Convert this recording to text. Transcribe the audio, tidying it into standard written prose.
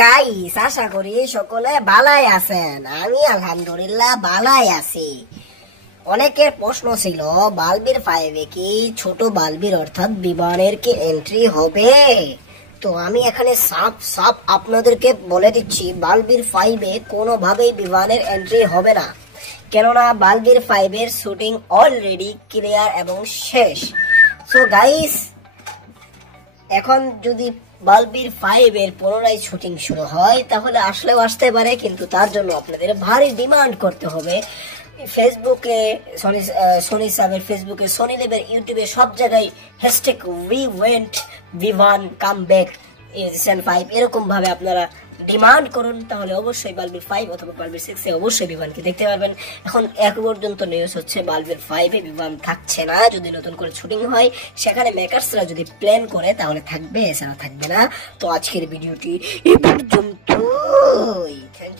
Guys, আশা করি সকলে ভালাই আছেন। আমি আলহামদুলিল্লাহ ভালাই আছি। অনেকের প্রশ্ন ছিল বালবির 5 কি ছোট বালবির অর্থাৎ বিমানের কি এন্ট্রি হবে। তো আমি এখানে সাফ আপনাদেরকে বলে দিচ্ছি, বালবির 5 কোনোভাবেই বিমানের এন্ট্রি হবে না, কেননা বালবির 5 এর শুটিং অলরেডি ক্লিয়ার এবং শেষ। সো গাইস, এখন যদি বালবির 5 এর পুনরায় শুটিং শুরু হয় তাহলে আসলেও আসতে পারে, কিন্তু তার জন্য আপনাদের ভারী ডিমান্ড করতে হবে। ফেসবুকে সোনি সাবের ফেসবুকে, সোনি লেবের ইউটিউবে সব জায়গায় হ্যাশট্যাগ উই ওয়েন্ট ভি1 কাম ব্যাক সিজন 5 এরকম ভাবে আপনারা ডিমান্ড করুন, তাহলে অবশ্যই বালবির 5 অথবা বালবির 6 এ অবশ্যই বিমানকে দেখতে পারবেন। এখন এক পর্যন্ত নিউজ হচ্ছে বালবির 5 এ বিমান থাকছে না। যদি নতুন করে শুটিং হয়, সেখানে মেকার্সরা যদি প্ল্যান করে তাহলে থাকবে, এছাড়া থাকবে না। তো আজকের ভিডিওটি এই পর্যন্তই। Thank you.